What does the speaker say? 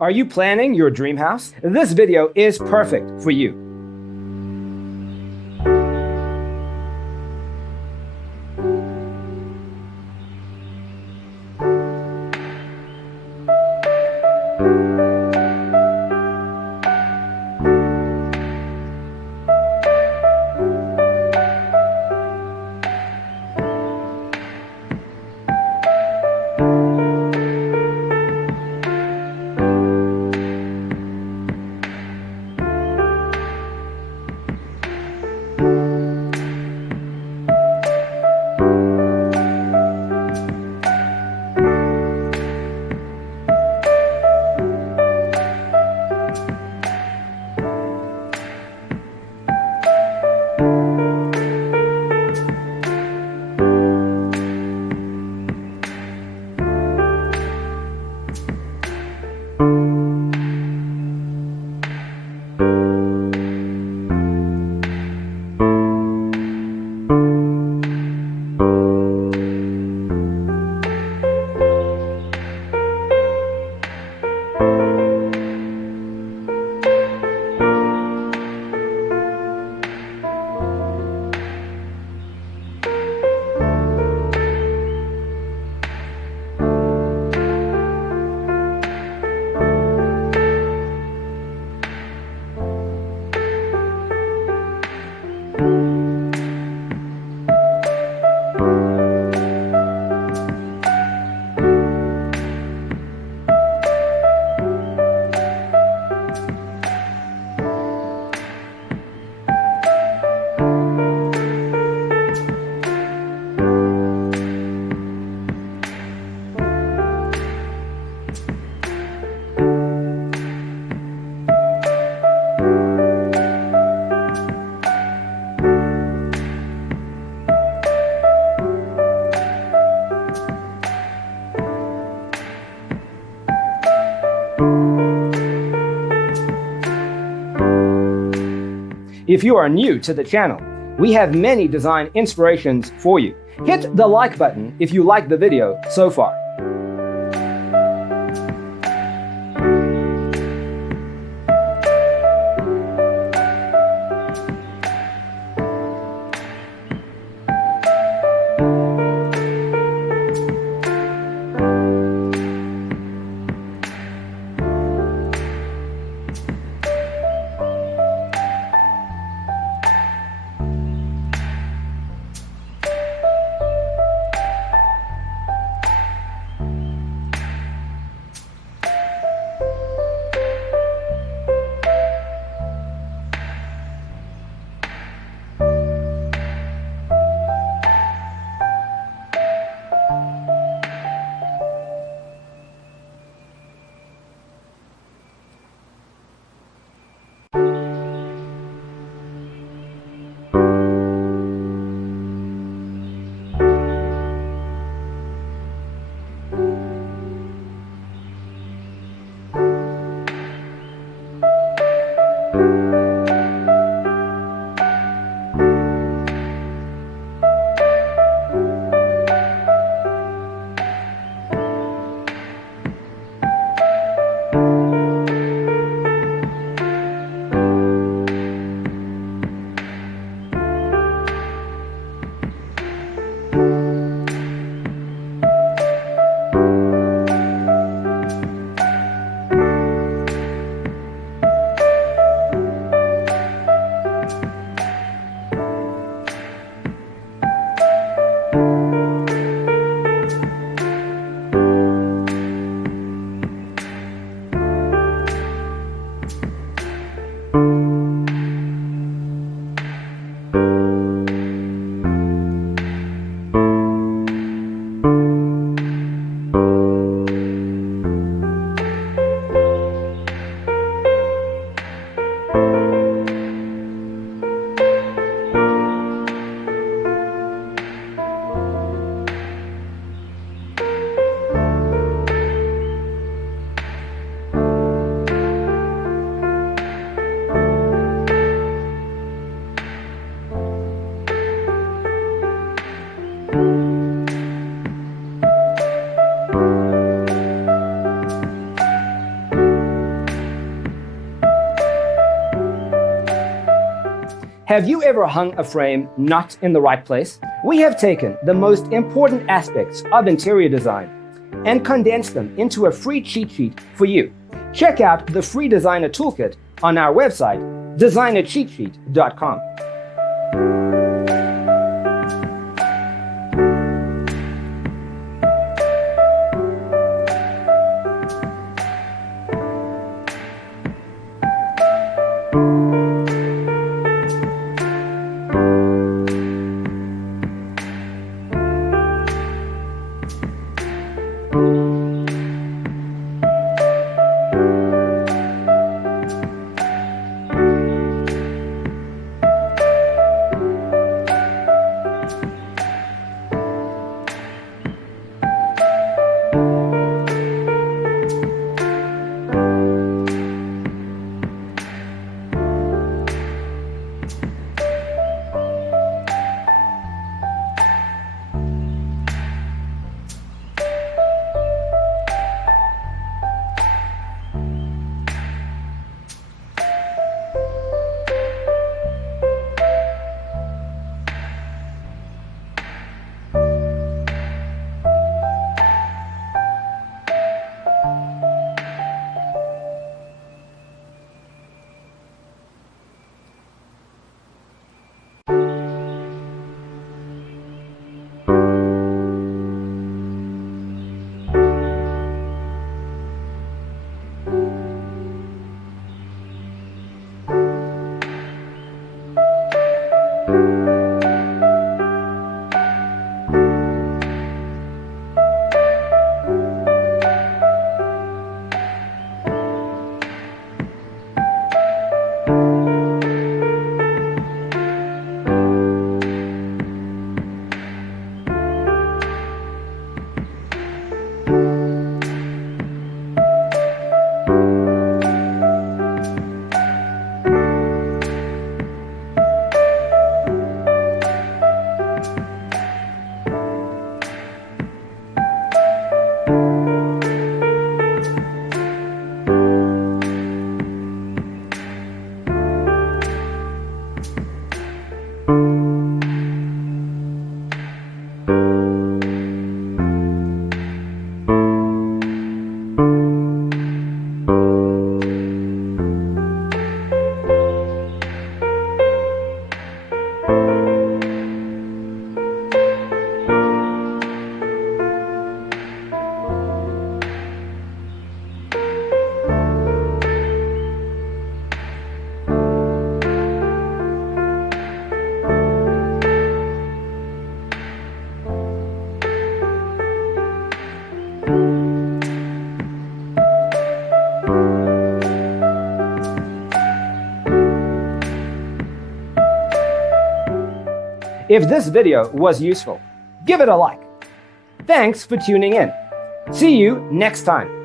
Are you planning your dream house? This video is perfect for you. If you are new to the channel, we have many design inspirations for you. Hit the like button if you like the video so far. Have you ever hung a frame not in the right place? We have taken the most important aspects of interior design and condensed them into a free cheat sheet for you. Check out the free designer toolkit on our website, designercheatsheet.com. If this video was useful, give it a like. Thanks for tuning in. See you next time.